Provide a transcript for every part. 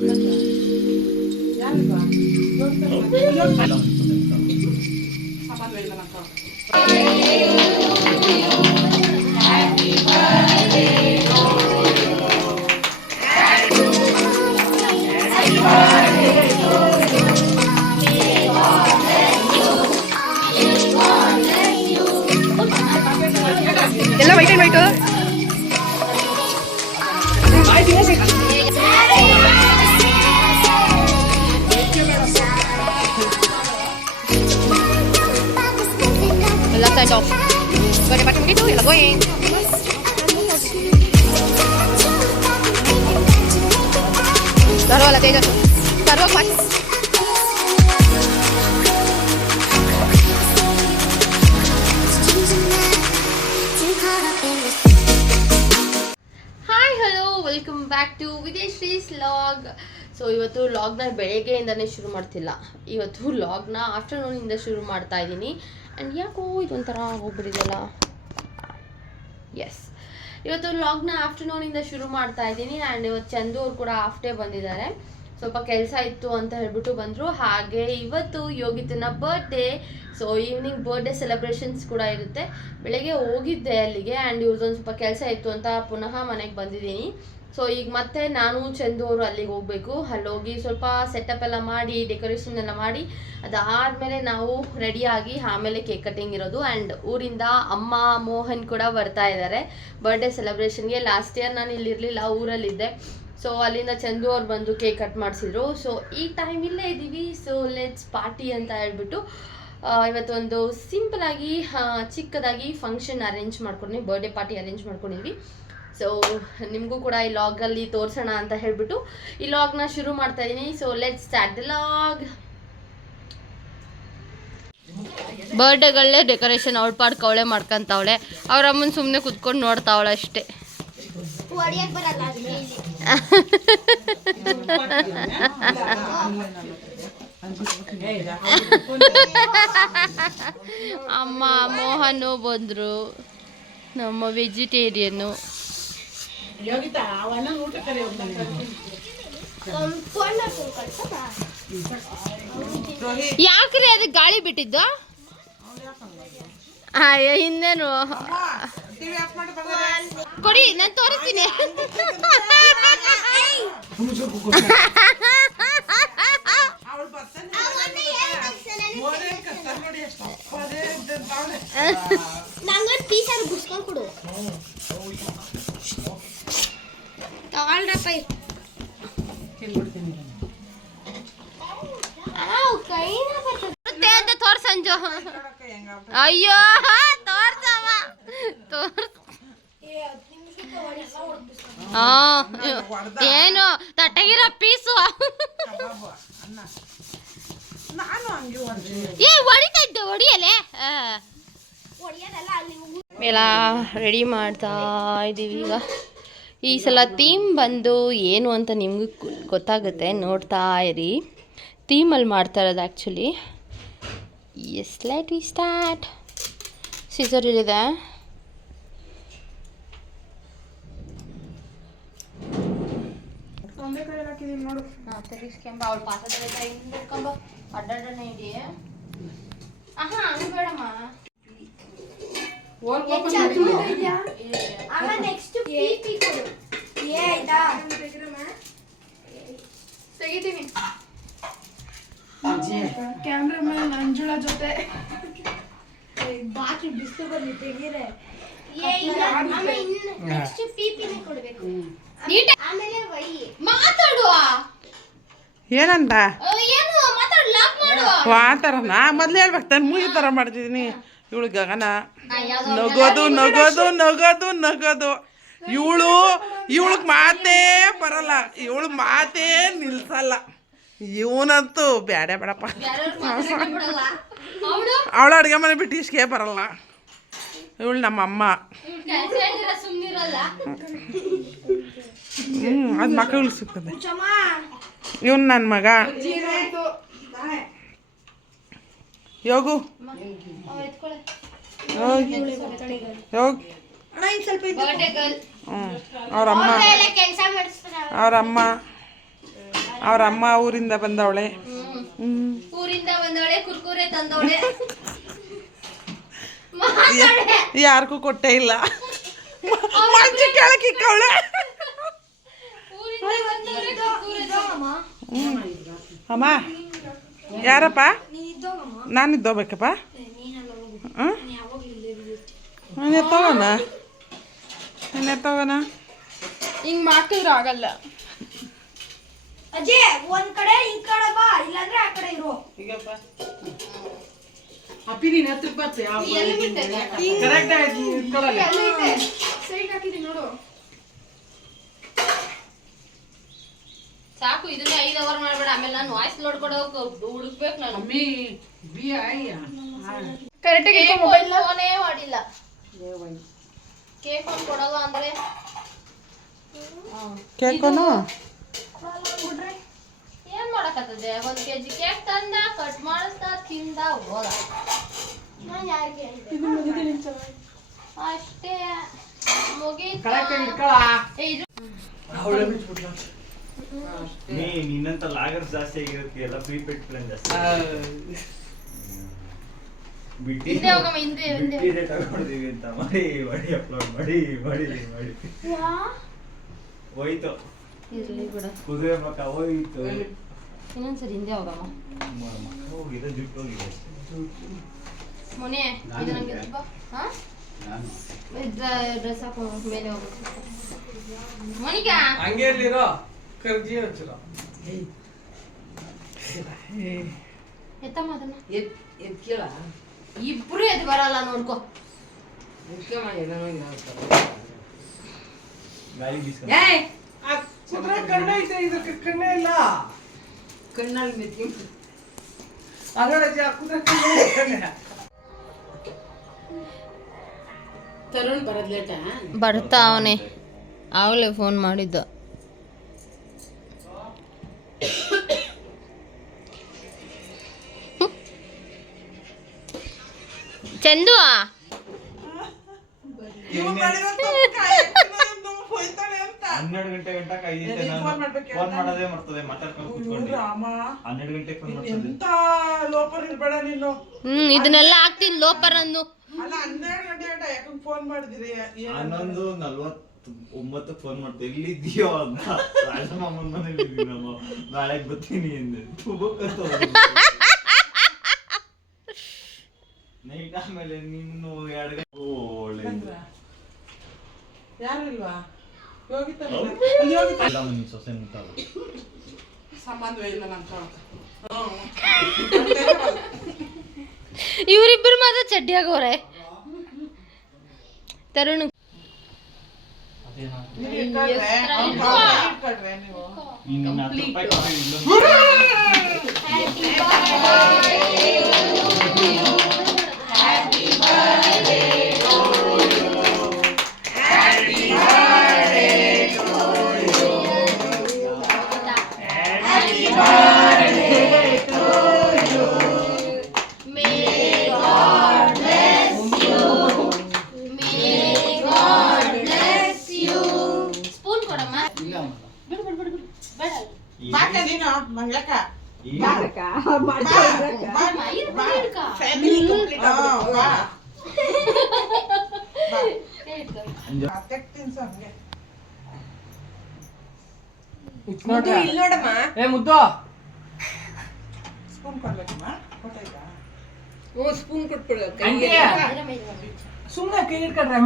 ಎಲ್ಲ white and white ಎಲ್ಲ side off ಬರೀ ಬಟ್ಟೆ ಮುಗಿತು ಎಲ್ಲ ಗೋಯಿಂಗ್ ತರೋಲ್ಲ ತೇಜಸ್ ತರೋ ಫಸ್ಟ್ ವೆಲ್ಕಮ್ ಬ್ಯಾಕ್ ಟು ವಿದೇಶ್ರೀಸ್ ಲಾಗ್. ಸೊ ಇವತ್ತು ಲಾಗ್ನ ಬೆಳಗ್ಗೆಯಿಂದನೇ ಶುರು ಮಾಡ್ತಿಲ್ಲ, ಇವತ್ತು ಲಾಗ್ನ ಆಫ್ಟರ್ನೂನಿಂದ ಶುರು ಮಾಡ್ತಾ ಇದ್ದೀನಿ. ಆ್ಯಂಡ್ ಯಾಕೋ ಇದೊಂಥರ ಹೋಗ್ಬಿಟ್ಟಿದೆಯಲ್ಲ. ಎಸ್, ಇವತ್ತು ಲಾಗ್ನ ಆಫ್ಟರ್ನೂನಿಂದ ಶುರು ಮಾಡ್ತಾ ಇದ್ದೀನಿ. ಆ್ಯಂಡ್ ಇವತ್ತು ಚಂದು ಅವ್ರು ಕೂಡ ಹಾಫ್ ಡೇ ಬಂದಿದ್ದಾರೆ, ಸ್ವಲ್ಪ ಕೆಲಸ ಇತ್ತು ಅಂತ ಹೇಳ್ಬಿಟ್ಟು ಬಂದರು. ಹಾಗೆ ಇವತ್ತು ಯೋಗಿತನ birthday, so evening birthday celebrations ಕೂಡ ಇರುತ್ತೆ. ಬೆಳಗ್ಗೆ ಹೋಗಿದ್ದೆ ಅಲ್ಲಿಗೆ, ಆ್ಯಂಡ್ ಇವ್ರದ್ದೊಂದು ಸ್ವಲ್ಪ ಕೆಲಸ ಇತ್ತು ಅಂತ ಪುನಃ ಮನೆಗೆ ಬಂದಿದ್ದೀನಿ. ಸೊ ಈಗ ಮತ್ತೆ ನಾನು ಚಂದು ಅವರು ಅಲ್ಲಿಗೆ ಹೋಗಬೇಕು. ಅಲ್ಲಿ ಹೋಗಿ ಸ್ವಲ್ಪ ಸೆಟಪ್ ಎಲ್ಲ ಮಾಡಿ, ಡೆಕೋರೇಷನ್ ಎಲ್ಲ ಮಾಡಿ, ಅದಾದಮೇಲೆ ನಾವು ರೆಡಿಯಾಗಿ ಆಮೇಲೆ ಕೇಕ್ ಕಟ್ಟಿಂಗ್ ಇರೋದು. ಆ್ಯಂಡ್ ಊರಿಂದ ಅಮ್ಮ ಮೋಹನ್ ಕೂಡ ಬರ್ತಾ ಇದ್ದಾರೆ ಬರ್ಡೇ ಸೆಲೆಬ್ರೇಷನ್ಗೆ. ಲಾಸ್ಟ್ ಇಯರ್ ನಾನು ಇಲ್ಲಿರಲಿಲ್ಲ, ಊರಲ್ಲಿದ್ದೆ. ಸೊ ಅಲ್ಲಿಂದ ಚಂದು ಅವ್ರು ಬಂದು ಕೇಕ್ ಕಟ್ ಮಾಡಿಸಿದ್ರು. ಸೊ ಈ ಟೈಮ್ ಇಲ್ಲೇ ಇದ್ದೀವಿ. ಸೊ ಲೆಟ್ಸ್ ಪಾರ್ಟಿ ಅಂತ ಹೇಳ್ಬಿಟ್ಟು ಇವತ್ತೊಂದು ಸಿಂಪಲಾಗಿ ಚಿಕ್ಕದಾಗಿ ಫಂಕ್ಷನ್ ಅರೇಂಜ್ ಮಾಡ್ಕೊಂಡಿದ್ವಿ, ಬರ್ಡೇ ಪಾರ್ಟಿ ಅರೇಂಜ್ ಮಾಡ್ಕೊಂಡಿದ್ವಿ. ಸೊ ನಿಮಗೂ ಕೂಡ ಈ ಲಾಗಲ್ಲಿ ತೋರಿಸೋಣ ಅಂತ ಹೇಳ್ಬಿಟ್ಟು ಈ ಲಾಗ್ನ ಶುರು ಮಾಡ್ತಾ ಇದ್ದೀನಿ. So let's start the log. ಬರ್ಡೇಗಳೇ ಡೆಕೋರೇಷನ್ ಅವಳ ಪಾಡ್ಕ ಅವಳೆ ಮಾಡ್ಕೊಂತಾವಳೆ, ಅವ್ರ ಅಮ್ಮನ ಸುಮ್ಮನೆ ಕುತ್ಕೊಂಡು ನೋಡ್ತಾವಳೆ ಅಷ್ಟೇ. ಅಮ್ಮ ಮೋಹನು ಬಂದ್ರು, ನಮ್ಮ ವೆಜಿಟೇರಿಯನ್ನು. ಯಾಕ್ರಿ ಅದಕ್ಕೆ ಗಾಳಿ ಬಿಟ್ಟಿದ್ದು? ಅಯ್ಯೋ ಹಿಂದೇನು ಕೊಡಿ, ನಾನು ತೋರಿಸ್ತೀನಿ. ತೋರ್ಸಂಜು. ಅಯ್ಯೋ ತೋರ್ಸವ ಏನು ತಟ್ಟಗಿರೋ ಪೀಸು ಹೊಡಿತಾ ಇದ್ದೆ, ಹೊಡಿಯಲೆ ಎಲ್ಲ ರೆಡಿ ಮಾಡ್ತಾ ಇದ್ದೀವಿ. ಈಗ ಈ ಸಲ ಥೀಮ್ ಬಂದು ಏನು ಅಂತ ನಿಮಗೂ ಗೊತ್ತಾಗುತ್ತೆ, ನೋಡ್ತಾ ಇರಿ. ಥೀಮಲ್ಲಿ ಮಾಡ್ತಾ ಇರೋದು actually. Yes, let we start. Scissor ಇಲ್ಲಿದೆ. ತೆಗಿಸ್ಕೊಂಬ, ಅವಳು ಪಾತ್ರೆ ಇಟ್ಕೊಂಬ, ಅಡ್ಡಾಡನೆ ಇದೆಯೇ. ಆಹಾ ಹಂಗೆ ಬೇಡಮ್ಮ. ತೆಗಿತೀನಿ. ಕ್ಯಾಮ್ರಾಮನ್ ಅಂಜುಳ ಜೊತೆ ಬಾಕಿ ಬಿಸ್ತು ಬನ್ನಿ ತೆಗೀರೆ. ಮಾತಾಡುವ ಏನಂತ ಮಾತಾಡ ನಾ ಮೊದ್ಲು ಹೇಳ್ಬೇಕು, ತಾನು ಮೂವಿ ಥರ ಮಾಡ್ತಿದ್ದೀನಿ. ಇವಳು ಗಗನ ನಗೋದು ನಗೋದು ನಗೋದು ನಗೋದು. ಇವಳಿಗೆ ಮಾತೇ ಬರಲ್ಲ, ಇವಳು ಮಾತೇ ನಿಲ್ಸಲ್ಲ. ಇವನಂತೂ ಬೇಡ ಬೇಡಪ್ಪ, ಅವಳು ಅಡುಗೆ ಮನೆ ಬಿಟ್ಟು ಇಷ್ಕೆ ಬರಲ್ಲ. ಇವಳು ನಮ್ಮಮ್ಮ. ಅದು ಮಕ್ಕಳು ಸಿಗ್ತದೆ. ಇವನು ನನ್ನ ಮಗ ಯೋಗು. ಅವರಮ್ಮ ಅವ್ರ ಅಮ್ಮ ಊರಿಂದ ಬಂದವಳೆ. ಊರಿಂದ ಬಂದವಳೆ, ಕುರ್ಕುರೆ ತಂದವಳೆ. ಯಾರಿಗೂ ಕೊಟ್ಟೇ ಇಲ್ಲ. ಮಂಚ ಕೆಳಗೆ ಇಕ್ಕವಳೆ. ಅಮ್ಮ ಯಾರಪ್ಪ? ನಾನು ಇದ್ದೋಗ್ಬೇಕಪ್ಪ. ನಾನು ಎತ್ತೋಗೋಣ, ನಾನು ಎತ್ತೋಗೋಣ. ಹಿಂಗ್ ಮಾಡ್ತಿದ್ರೆ ಆಗಲ್ಲ. ಅಜ್ಜಿ ಒಂದ್ ಕಡೆ ಈ ಕಡೆ ಬಾ, ಇಲ್ಲಾಂದ್ರೆ ಆ ಕಡೆ ಇರೋ. ಅಪ್ಪಿ ನೀನ್ ಹತ್ರ ಬರ್ತೆ ಕರೆಕ್ಟ್ ಆಯ್ತು. ಸೈಡ್ ಹಾಕಿದೀನಿ ನೋಡು. ಸಾಕು, ಇದನ್ನೇ 5 ಅವರ್ ಮಾಡ್ಬೇಡ. ಆಮೇಲೆ ನಾನು ವಾಯ್ಸ್ ನೋಡ್ಕೊಂಡು ಹುಡುಕ್ಬೇಕು. ನಾನು ಅಮ್ಮಿ ಬಿ ಆಯ್ಯ ಕರೆಕ್ಟಾಗಿ ಮೊಬೈಲ್ ಫೋನೇ ಮಾಡಿಲ್ಲ. ಕೇಕ್ ಫೋನ್ ಕೊಡಲ್ಲ ಅಂದ್ರೆ ಕೇಕೋನು ಏನ್ ಮಾಡಕತ್ತದೆ? 1 kg ಕೇಕ್ ತಂದ, ಕಟ್ ಮಾಡಿಸ್ದ, ತಿಂದ, ಹೋದ. ನಾನು ಯಾರಿಗೆ ಅಷ್ಟೇ ಮುಗೀತು. ನಿನ್ನಂತ ಲಾಗರ್ಸ್ ಜಾಸ್ತಿ ಆಗಿರುತ್ತೆ, ಎಲ್ಲ ಪ್ರೀಪೇಡ್ ಪ್ಲಾನ್ ಜಾಸ್ತಿ. ಹಿಂದೆ ಹೋಗಮ್ಮ, ಹಿಂದೆ ಬಿಟ್ಟಿದೆ ತಗೊಂಡಿದೀವಿ ಅಂತ ಮಾಡಿ ಅಪ್ಲೋಡ್ ಮಾಡಿ ಹೋಯ್ತು. ಇರ್ಲಿ ಬಿಡು, ಕುದುರೆ ಮಕ್ಕ ಹೋಯ್ತು. ಇನ್ನೊಂದ್ಸರಿ ಹಿಂದೆ ಹೋಗಮ್ಮ. ಮಕ್ಕ ಹೋಗಿದೆ, ಜುಟ್ಟು ಹೋಗಿದೆ. ಮೊನ್ನೆ ಇದು ನಂಗೆ ಬಾ. ಹಾ ಡ್ರೆಸ್ ಹಾಕೊಂಡು ಮೇಲೆ ಹೋಗ್ಬೇಕು. ಮೊನಿಕಾ ಹಂಗೆ ಇರ್ಲಿರೋ ಕರ್ಜಿ ಹಚ್ಚಿರೋ ಎತ್ತಮ್ಮ ಅದನ್ನ. ಎತ್ಕೇಳ ಇಬ್ರು ಎದ್ದು ಬರಲ್ಲ ನೋಡ್ಕೊ. ಗಾಳಿ ಬೀಸ್ಕೊಂಡು ಕುದುರೆ ಕಣ್ಣ ಐತೆ, ಇದಕ್ಕೆ ಕಣ್ಣೇ ಇಲ್ಲ. ಕಣ್ಣಲ್ಲಿ ಮೆತ್ತಿ ಅದರೊಳಗೆ ಕುದುರೆ ಕಣ್ಣೇ. ತರುಣ್ ಬರೋದ್ ಲೇಟಾ? ಬರ್ತಾ ಅವನೇ, ಅವಳೇ ಫೋನ್ ಮಾಡಿದ್ದ. ಚಂದು 12 ಗಂಟೆ ಗಂಟ ಕಾಯ್ದಿದ್ದೆ ನಾನು. ಫೋನ್ ಮಾಡೋದೇ ಮರ್ತದೆ, ಮಾತಾಡ್ಕೊಂಡು ಕೂತ್ಕೊಂಡು 12 ಗಂಟೆಗೆ ಫೋನ್ ಮಾಡ್ತದೆ. ಎಂತ ಲೋಪರ್ ಇರ್ಬೇಡ ನೀನು. ಇದನ್ನೆಲ್ಲ ಹಾಕ್ತೀನಿ ಲೋಪರ್ ಅನ್ನು. ಅಲ್ಲ 12 ಗಂಟೆ ಗಂಟ ಯಾಕಂಗ್ ಫೋನ್ ಮಾಡಿದಿರಿ? 11:49 ಫೋನ್ ಮಾಡ್ತೇವೆ, ಎಲ್ಲಿದ್ದೀಯೋ ಅಂತ. ರಾಜಮ್ಮನ ಮನೇಲಿ ಇದ್ದೀವಿ ನಾವು, ನಾಳೆ ಬರ್ತೀನಿ ಅಂದೆ. ನೈಟ್ ಆಮೇಲೆ ನೀನು 2 ಗಂಟೆ ಒಳ್ಳೆ ಯಾರು ಇಲ್ವಾ? ಸೊಸೆ ಮುಟ್ಟಾಗ ಸಂಬಂಧವೇ ಇಲ್ಲ ನಂತ. ಇವರಿಬ್ಬರು ಮಾತ್ರ ಚಡ್ಡಿ ಆಗೋರೆ. ತರುಣ್ ಇನ್ನು 10 ರೂಪಾಯಿ ಕೊಡಿ, ಇಲ್ಲೊಂದು ಸ್ಪೂನ್ ಕೊಡಮ್ಮ. ಬಿಡು ಬಿಡು ಬಿಡು ಬಿಡು, ಬೇಡ. ಬಾಕ ನೀನು ಮಂಗ್ಲಕ್ಕ. ಮುದ್ದು ಸ್ಪೂನ್ ಕೊಡ್ಬೇಕಮ್ಮ? ಕೊಟ್ಟಾಯ್ತಾ? ಸ್ಪೂನ್ ಕೊಟ್ಬಿಡು. ಸುಮ್ಮನೆ ಕೈ ಇಟ್ಕೊಂಡ್ರೆ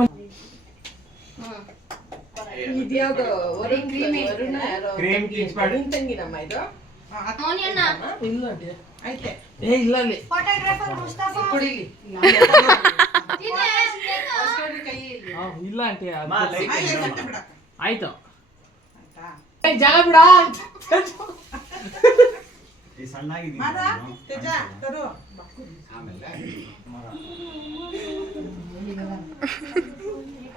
ಇದ್ಯಾವ್ದು ಕ್ರೀಮ್ ಕಿಚ್ ಮಾಡಿ ಮೋನಿಯಣ್ಣ ಇಲ್ಲ ಐತೆ. ಏ ಇಲ್ಲ ಅಲ್ಲಿ ಫೋಟೋಗ್ರಾಫರ್ ಮುಸ್ತಫಾ ಕೊಡಿಲಿ. ತಿನ್ನೆ. ಇಲ್ಲ ಆಂಟಿ ಆಯ್ತು, ಮತ್ತೆ ಬಿಡಕ್ಕ. ಆಯ್ತು. ಆಯ್ತಾ? ಜಾಗ ಬಿಡ. ಈ ಸಣ್ಣಾಗಿದ್ದೀನಿ ಮಾದ ನಾನು. ತೇಜ ತರು.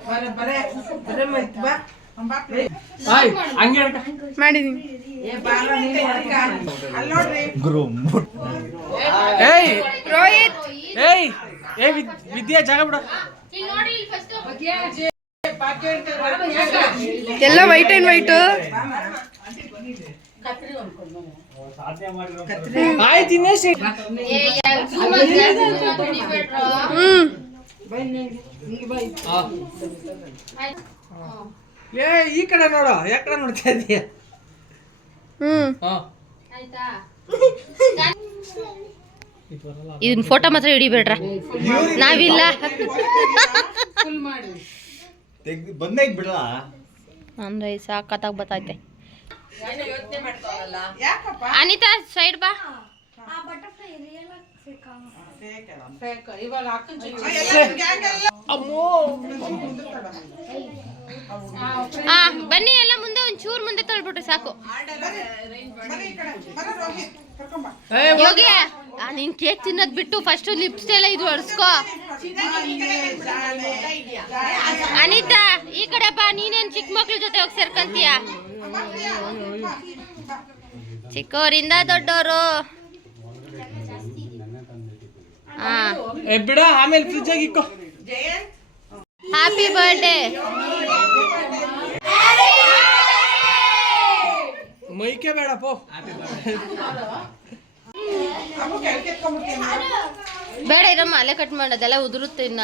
ಬರೆ ಬರೆ ಬರೆ ಮೈತ್ ಬಾ. ಆಯ್ ಹಂಗೆ ಮಾಡಿದೀನಿ. ಏ ಬಾಲ ನೀನು ಹೊರಗ. ಅಲ್ಲಿ ನೋಡ್ರಿ. ಏಯ್ ರೋಹಿತ್ ಏಯ್ ಏ ವಿದ್ಯಾ ಜಾಗ ಬಿಡ. ಇಲ್ಲಿ ನೋಡಿ, ಇಲ್ಲಿ ಫಸ್ಟ್ ಎಲ್ಲ ವೈಟ್ ಅಂಡ್ ವೈಟ್. ಬಾ ಮಾಡ. ಸಾಧನೆ ಮಾಡಿರೋ ಆಯ್ತು ಇನ್ನೇಸಿ ಏ ಈ ಕಡೆ ನೋಡು ಯಾವ ಕಡೆ ನೋಡ್ತಾ ಇದೀಯ ಇದನ್ನ ಫೋಟೋ ಮಾತ್ರ ಹಿಡಿಬೇಡ್ರ, ನಾವಿಲ್ಲ. ಬಂದೇ ಬಿಡ ಅಂದ್ರೆ ಸಾಕತ್ತಾಗ ಬತ್ತೈತೆ. ಅನಿತಾ ಸೈಡ್ ಬಾ. ಆ ಬಟರ್ಫ್ಲೈ ರಿಯಲ್ ಆಗಿ ಹಾ ಬನ್ನಿ, ಎಲ್ಲ ಮುಂದೆ ಒಂಚೂರು ಮುಂದೆ ತಳ್ಬಿಟ್ರೆ ಸಾಕು. ಯೋಗಿ ನೀನ್ ಕೇಕ್ ತಿನ್ನೋದ್ ಬಿಟ್ಟು ಫಸ್ಟ್ ಲಿಪ್ಸ್ ಎಲ್ಲ ಇದು ಒರ್ಸ್ಕೋ. ಅನಿತಾ ಈ ಕಡೆ ಬಾ, ನೀನೇನ್ ಚಿಕ್ಕ ಮಕ್ಳ ಜೊತೆ ಹೋಗಿ ಸೇರ್ಕಂತೀಯ? ಚಿಕ್ಕವರಿಂದ ದೊಡ್ಡವರು. ಹಾ ಬಿಡ ಆಮೇಲೆ ಫ್ರಿಜ್ ಆಗಿ ಇಕ್ಕೋ. Happy birthday. ಮೈಕೆ ಬೇಡಪ್ಪ. ಬೇಡ ಇರಮ್ಮ, ಅಲ್ಲೇ ಕಟ್ ಮಾಡೋದೆಲ್ಲ ಉದುರುತ್ತೆ ಇನ್ನ.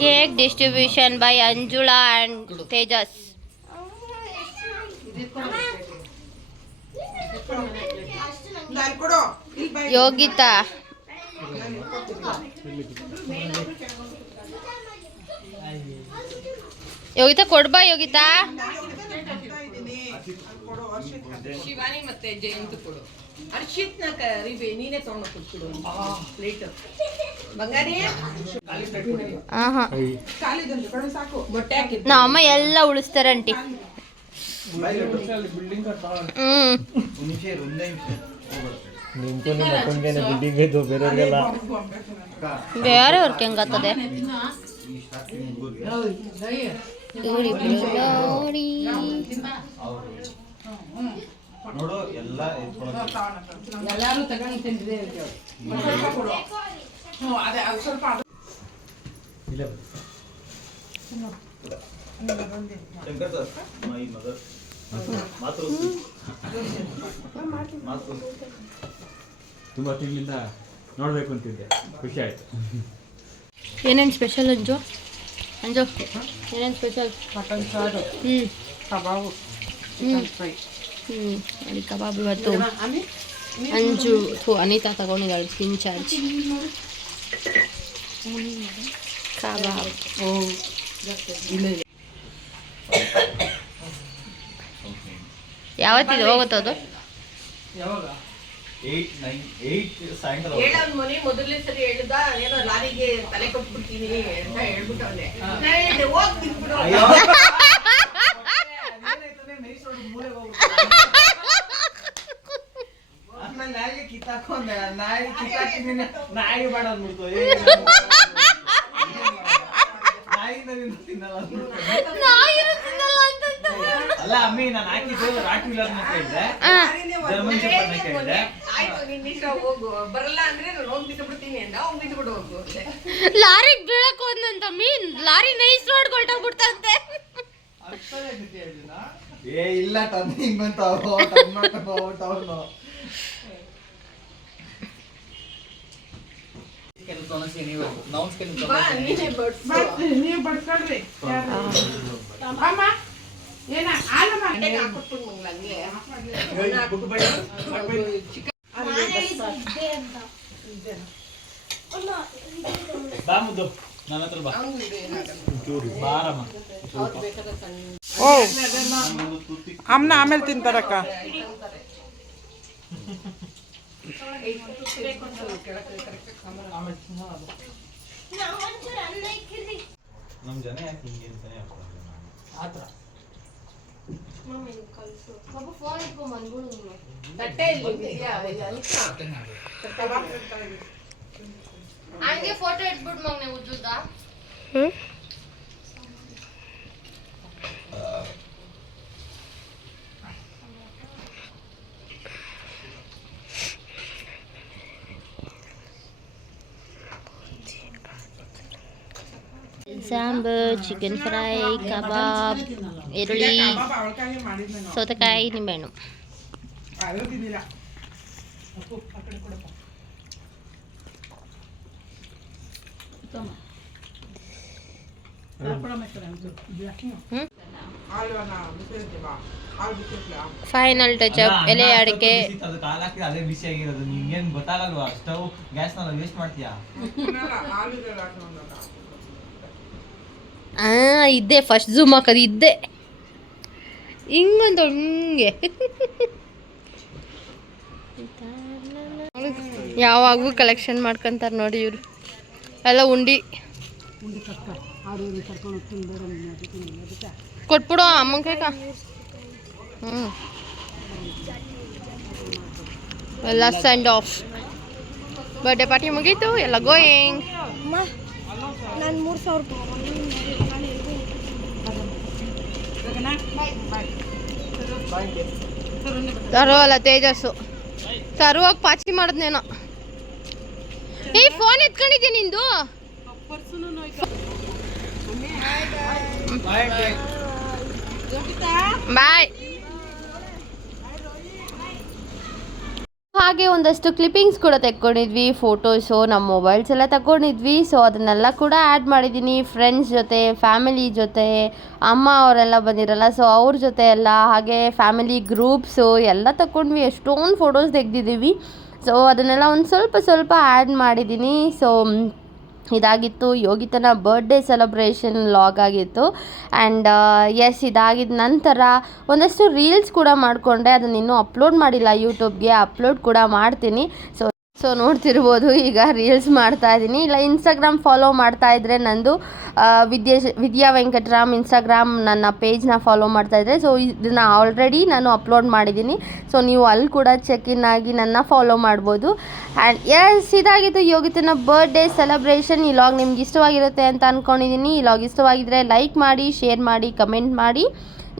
Cake distribution by Anjula and Tejas. Yogita Yogita ಕೊಡ್ಬಾ. ಯೋಗಿತಾ ಶಿವಾನಿ ಮತ್ತೆ ಜಯಂತ್ ಕೊಡು. ಹರ್ಷಿತ್ ನ ಕರಿಬೇ ನೀನೇ ತಗೊಂಡು ಕೊಟ್ಬಿಡು ಪ್ಲೇಟ್. ಬಂಗಾರಿ ಬೊಟ್ಟೆ ಹಾಕಿ ನಮ್ಮ ಅಮ್ಮ ಎಲ್ಲ ಉಳಿಸ್ತಾರೆ ಆಂಟಿ. ಬೇರೆಯವ್ರಿಗೆ ಹೆಂಗಾಗ್ತದೆ ನೋಡು ಎಲ್ಲ ಎಲ್ಲಾರು ತಗೊಂಡು ತಿಂದಿದೆ. ಶಂಕರ್ ಸರ್ ಮೈ ಮದರ್ ಮಾತೃ ತುಂಬ ತಿಂಗಳಿಂದ ನೋಡಬೇಕು ಅಂತಿದ್ದೆ, ಖುಷಿ ಆಯ್ತು. ಏನೇನು ಸ್ಪೆಷಲ್ ಅಂಜು? ಅಂಜು ಏನೇನು ಸ್ಪೆಷಲ್? ಮಟನ್ ಸಾರು, ಕಬಾಬು, ಫ್ರೈ. ನೋಡಿ ಕಬಾಬ್ ಇವತ್ತು ಅಂಜು ಅನಿತಾ ತಗೊಂಡಿದ್ದಾಳೆ ಇನ್ಚಾರ್ಜ್. ಕಬಾಬ್ ಯಾವತ್ತಿದೆ ಹೋಗುತ್ತದು? ಯಾವಾಗ 8 ಸಾಯಂಕಾಲ ಹೇಳೋನ್ ಮನೆ ಮೊದಲನೇ ಸರಿ ಹೇಳ್ದ, ಏನೋ ಲಾರಿಗೆ ತಲೆ ಕೊಟ್ಬಿಡ್ತೀನಿ ಅಂತ ಹೇಳ್ಬಿಟ್ಟವನೆ. ಹೋಗ್ ಬಿಟ್ಬಿಡು. ನಾಯಿಗೆ ಕಿತ್ತಾಕೊಂಡೆ, ನಾಯಿ ಕಿತ್ತಾಕಿದ್ದೀನಿ, ನಾಯಿ ಬೇಡ ಅಂದ್ಬಿಡ್ತು. ನಾಯಿನ ತಿನ್ನಲ್ಲ ಅಲ್ಲ ಅಮ್ಮಿ, ನಾನು ಹಾಕಿದ್ದು ರಾಟ್ ವೀಲರ್ ಕೇಳಿದೆ, ಜರ್ಮನ್ ಶೆಪರ್ಡ್ ಕೇಳಿದೆ. ಆಯ್ತು ನಿನ್ನ ಇಷ್ಟ, ಹೋಗು. ಬರಲ್ಲ ಅಂದ್ರೆ ನಾನು ಹೋಗಿ ಬಿಟ್ಬಿಡ್ತೀನಿ ಅಂದ. ಹೋಗಿ ಬಿಟ್ಬಿಡು ಹೋಗು. ಲಾರಿಗೆ ಬೀಳಕ್ ಹೋದಂತ ಮೀನ್ ಲಾರಿ ನೈಸ್ ರೋಡ್ ಕೊಟ್ಟೋಗ್ಬಿಡ್ತಂತೆ. ಏ ಇಲ್ಲ ಟರ್ನಿಂಗ್ ಬಂತ ಟರ್ನ್ ಬಾ, ನೀನೇ ಬಡ್ಸು. ನೀವು ಬಡ್ಕೊಳ್ರಿ. ಅಮ್ಮ ಏನ ಹಾಲಮ್ಮ ಹೊಟ್ಟೆಗೆ ಹಾಕ್ಬಿಟ್ಬಿಡು ಮಂಗ್ಲ ಹಂಗೆ. ಚಿಕನ್ ಬಾ ಮುದ್ದು ನನ್ನ ಹತ್ರ ಬಾ ಬಾರಮ್ಮ. ಅವ್ರು ಬೇಕಾದ್ರೆ ಸಣ್ಣ ಓ ಅಮ್ಮನ ಆಮೇಲೆ ತಿಂತಾರಕ್ಕ. ನಮ್ ಜನ ಯಾಕೆ ಹಿಂಗೆ ಅಂತಾನೆ ಆತರ ತಟ್ಟೆ ಇಲ್ಲಿ ಇದೆಯಾ? ಹಂಗೆ ಫೋಟೋ ಇಟ್ಬಿಟ್ಟು ಮಗನೆ ಉಜ್ಜುದ. ಸಾಂಬಾರ್, ಚಿಕನ್ ಫ್ರೈ, ಕಬಾಬ್, ಈರುಳ್ಳಿ, ಸೌತೆಕಾಯಿ, ನಿಂಬೆಹಣ್ಣು. ಫೈನಲ್ ಟಚ್ ಅಪ್, ಎಲೆ ಅಡಿಕೆ. ಅದು ಕಾಲ ಹಾಕಿದ್ರೆ ಅದೇ ಬಿಸಿ ಆಗಿರೋದು. ನಿಂಗೇನ್ ಗೊತ್ತಾಗಲ್ವಾ? ಸ್ಟವ್ ಗ್ಯಾಸ್ನೆಲ್ಲ ವೇಸ್ಟ್ ಮಾಡ್ತೀಯಾ? ಇದ್ದೆ ಫಸ್ಟ್ ಝೂಮ್ ಹಾಕೋದು ಇದ್ದೆ ಹಿಂಗಂತ ಹಿಂಗೆ. ಯಾವಾಗೂ ಕಲೆಕ್ಷನ್ ಮಾಡ್ಕೊಂತಾರೆ ನೋಡಿ ಇವರು ಎಲ್ಲ ಉಂಡಿ. ಕೊಟ್ಬಿಡು ಅಮ್ಮನ ಕೈಕ. ಎಲ್ಲ ಸೆಂಡ್ ಆಫ್. ಬರ್ಡೇ ಪಾರ್ಟಿ ಮುಗೀತು, ಎಲ್ಲ ಗೋಯಿಂಗ್. ನಾನು 3,000 ತರು ಅಲ್ಲ ತೇಜಸ್ಸು ತರುವಾಗ ಪಾಚಿ ಮಾಡಿದ್ನೇನೋ. ಈ ಫೋನ್ ಎತ್ಕೊಂಡಿದ್ದೆ ನಿಂದು. ಬಾಯ್. ಹಾಗೆ ಒಂದಷ್ಟು ಕ್ಲಿಪ್ಪಿಂಗ್ಸ್ ಕೂಡ ತೆಕ್ಕೊಂಡಿದ್ವಿ, ಫೋಟೋಸು, ನಮ್ಮ ಮೊಬೈಲ್ಸ್ ಎಲ್ಲ ತಗೊಂಡಿದ್ವಿ. ಸೊ ಅದನ್ನೆಲ್ಲ ಕೂಡ ಆ್ಯಡ್ ಮಾಡಿದ್ದೀನಿ ಫ್ರೆಂಡ್ಸ್ ಜೊತೆ, ಫ್ಯಾಮಿಲಿ ಜೊತೆ, ಅಮ್ಮ ಅವರೆಲ್ಲ ಬಂದಿರಲ್ಲ ಸೊ ಅವ್ರ ಜೊತೆ ಎಲ್ಲ, ಹಾಗೆ ಫ್ಯಾಮಿಲಿ ಗ್ರೂಪ್ಸು ಎಲ್ಲ ತಗೊಂಡ್ವಿ. ಎಷ್ಟೊಂದು ಫೋಟೋಸ್ ತೆಗ್ದಿದ್ದೀವಿ. ಸೊ ಅದನ್ನೆಲ್ಲ ಒಂದು ಸ್ವಲ್ಪ ಆ್ಯಡ್ ಮಾಡಿದ್ದೀನಿ. ಸೊ ಇದಾಗಿತ್ತು ಯೋಗಿತನ ಬರ್ಡೇ ಸೆಲೆಬ್ರೇಷನ್ ಲಾಗ್ ಆಗಿತ್ತು. ಆ್ಯಂಡ್ ಎಸ್, ಇದಾಗಿದ್ದ ನಂತರ ಒಂದಷ್ಟು ರೀಲ್ಸ್ ಕೂಡ ಮಾಡಿಕೊಂಡೆ. ಅದನ್ನು ಇನ್ನೂ ಅಪ್ಲೋಡ್ ಮಾಡಿಲ್ಲ ಯೂಟ್ಯೂಬ್ಗೆ, ಅಪ್ಲೋಡ್ ಕೂಡ ಮಾಡ್ತೀನಿ. ಸೊ ನೋಡ್ತಿರ್ಬೋದು, ಈಗ ರೀಲ್ಸ್ ಮಾಡ್ತಾ ಇದ್ದೀನಿ. ಇಲ್ಲ ಇನ್ಸ್ಟಾಗ್ರಾಮ್ ಫಾಲೋ ಮಾಡ್ತಾ ಇದ್ದರೆ ನಂದು ವಿದ್ಯಾ ವೆಂಕಟರಾಮ್ ಇನ್ಸ್ಟಾಗ್ರಾಮ್ ನನ್ನ ಪೇಜ್ನ ಫಾಲೋ ಮಾಡ್ತಾಯಿದ್ರೆ ಸೊ ಇದನ್ನು ಆಲ್ರೆಡಿ ನಾನು ಅಪ್ಲೋಡ್ ಮಾಡಿದ್ದೀನಿ. ಸೊ ನೀವು ಅಲ್ಲಿ ಕೂಡ ಚೆಕ್-ಇನ್ ಆಗಿ ನನ್ನ ಫಾಲೋ ಮಾಡ್ಬೋದು. ಆ್ಯಂಡ್ ಎಸ್, ಇದಾಗಿತ್ತು ಯೋಗಿತನ ಬರ್ಡೇ ಸೆಲೆಬ್ರೇಷನ್. ಈ ಲಾಗ್ ನಿಮ್ಗೆ ಇಷ್ಟವಾಗಿರುತ್ತೆ ಅಂತ ಅಂದ್ಕೊಂಡಿದ್ದೀನಿ. ಈ ಲಾಗ್ ಇಷ್ಟವಾಗಿದ್ದರೆ ಲೈಕ್ ಮಾಡಿ, ಶೇರ್ ಮಾಡಿ, ಕಮೆಂಟ್ ಮಾಡಿ.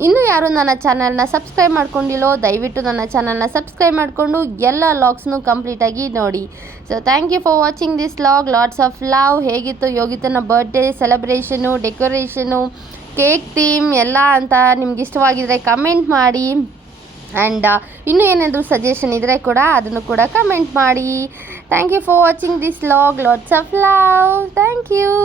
ಇನ್ನೂ ಯಾರು ನನ್ನ ಚಾನಲ್ನ ಸಬ್ಸ್ಕ್ರೈಬ್ ಮಾಡ್ಕೊಂಡಿಲ್ಲೋ ದಯವಿಟ್ಟು ನನ್ನ ಚಾನಲ್ನ ಸಬ್ಸ್ಕ್ರೈಬ್ ಮಾಡಿಕೊಂಡು ಎಲ್ಲ ಲಾಗ್ಸ್ನು ಕಂಪ್ಲೀಟಾಗಿ ನೋಡಿ. So thank you for watching this log. Lots of love. ಹೇಗಿತ್ತು ಯೋಗಿತನ birthday celebration, decoration, cake theme ಎಲ್ಲ ಅಂತ ನಿಮ್ಗೆ ಇಷ್ಟವಾಗಿದ್ದರೆ ಕಮೆಂಟ್ ಮಾಡಿ. ಆ್ಯಂಡ್ ಇನ್ನೂ ಏನಾದರೂ ಸಜೆಷನ್ ಇದ್ದರೆ ಕೂಡ ಅದನ್ನು ಕೂಡ ಕಮೆಂಟ್ ಮಾಡಿ. Thank you for watching this log. Lots of love. Thank you.